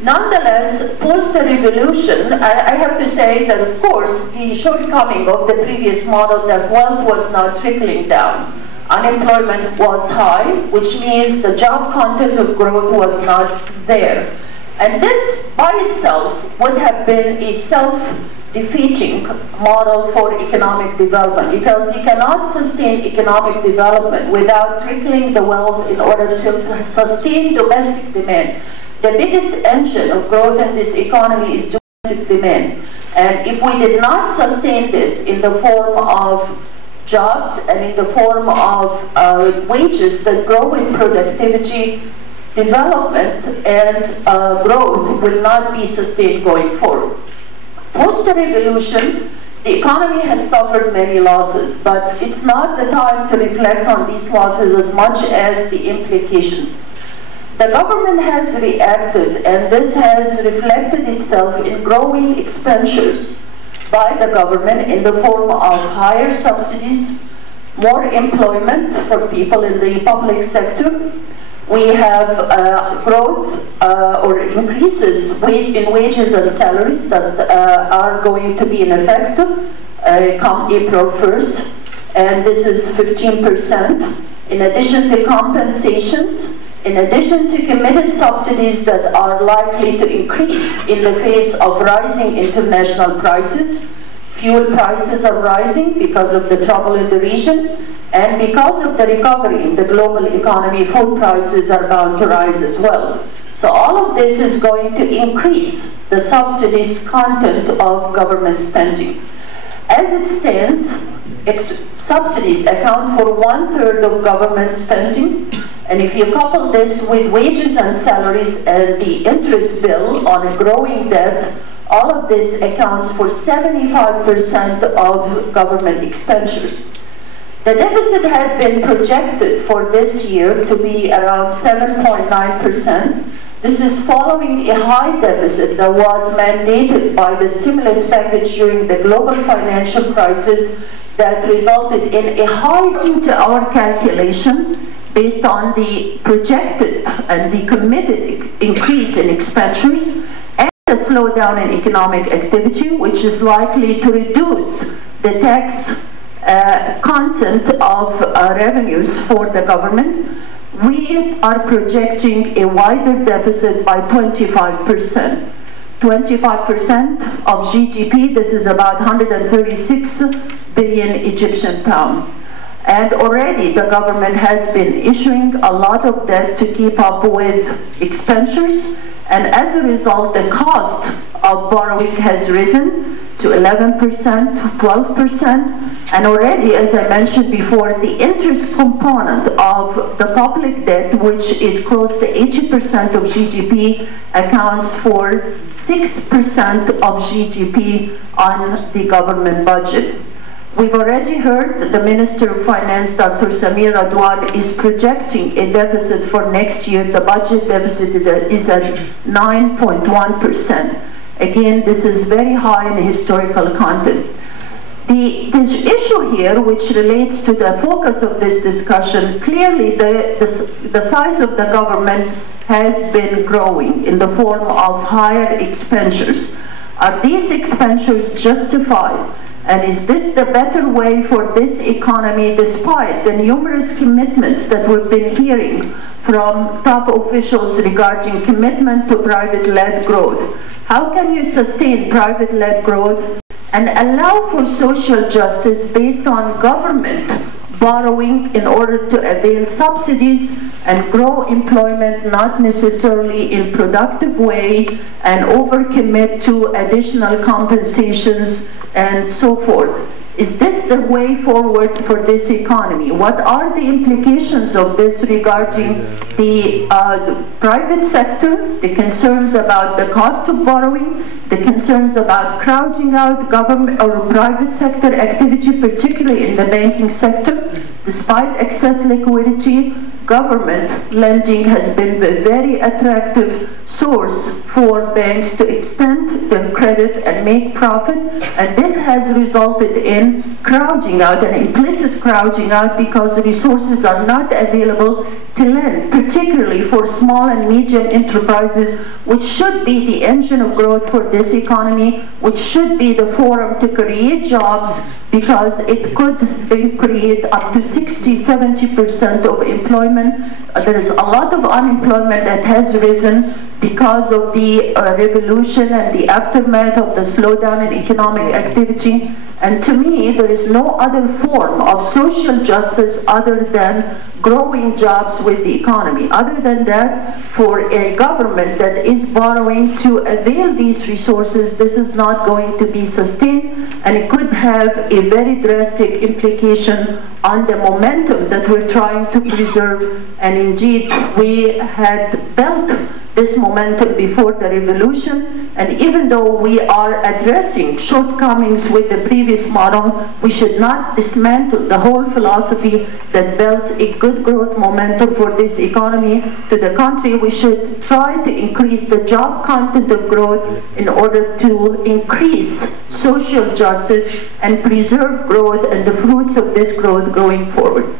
Nonetheless, post the revolution, I have to say that, of course, the shortcoming of the previous model, that wealth was not trickling down. Unemployment was high, which means the job content of growth was not there. And this by itself would have been a self-defeating model for economic development, because you cannot sustain economic development without trickling the wealth in order to sustain domestic demand. The biggest engine of growth in this economy is domestic demand. And if we did not sustain this in the form of jobs and in the form of wages that grow in productivity, development and growth will not be sustained going forward. Post the revolution, the economy has suffered many losses, but it's not the time to reflect on these losses as much as the implications. The government has reacted, and this has reflected itself in growing expenditures by the government in the form of higher subsidies, more employment for people in the public sector. We have growth or increases in wages and salaries that are going to be in effect come April 1st, and this is 15%, in addition to compensations, in addition to committed subsidies that are likely to increase in the face of rising international prices. Fuel prices are rising because of the trouble in the region, and because of the recovery in the global economy, food prices are bound to rise as well. So all of this is going to increase the subsidies content of government spending. As it stands, subsidies account for 1/3 of government spending, and if you couple this with wages and salaries and the interest bill on a growing debt, all of this accounts for 75% of government expenditures. The deficit had been projected for this year to be around 7.9%. This is following a high deficit that was mandated by the stimulus package during the global financial crisis that resulted in a high, due to our calculation, based on the projected and the committed increase in expenditures and a slowdown in economic activity, which is likely to reduce the tax content of revenues for the government. We are projecting a wider deficit by 25%. 25% of GDP, this is about 136 billion Egyptian pounds. And already the government has been issuing a lot of debt to keep up with expenditures, and as a result, the cost of borrowing has risen to 11%, 12%, and already, as I mentioned before, the interest component of the public debt, which is close to 80% of GDP, accounts for 6% of GDP on the government budget. We've already heard the Minister of Finance, Dr. Samir Radwan, is projecting a deficit for next year. The budget deficit is at 9.1%. Again, this is very high in historical content. The issue here, which relates to the focus of this discussion, clearly the size of the government has been growing in the form of higher expenditures. Are these expenditures justified? And is this the better way for this economy, despite the numerous commitments that we've been hearing from top officials regarding commitment to private-led growth? How can you sustain private-led growth and allow for social justice based on government borrowing in order to avail subsidies and grow employment, not necessarily in productive way, and overcommit to additional compensations and so forth? Is this the way forward for this economy? What are the implications of this regarding the private sector, the concerns about the cost of borrowing, the concerns about crowding out government or private sector activity, particularly in the banking sector? Despite excess liquidity, government lending has been very attractive source for banks to extend their credit and make profit, and this has resulted in crowding out, an implicit crowding out, because the resources are not available to lend, particularly for small and medium enterprises, which should be the engine of growth for this economy, which should be the forum to create jobs, because it could create up to 60–70% of employment. There is a lot of unemployment that has risen because of the revolution and the aftermath of the slowdown in economic activity. And to me, there is no other form of social justice other than growing jobs with the economy. Other than that, for a government that is borrowing to avail these resources, this is not going to be sustained, and it could have a very drastic implication on the momentum that we're trying to preserve. And indeed, we had built this momentum before the revolution, and even though we are addressing shortcomings with the previous model, we should not dismantle the whole philosophy that built a good growth momentum for this economy. To the contrary, we should try to increase the job content of growth in order to increase social justice and preserve growth and the fruits of this growth going forward.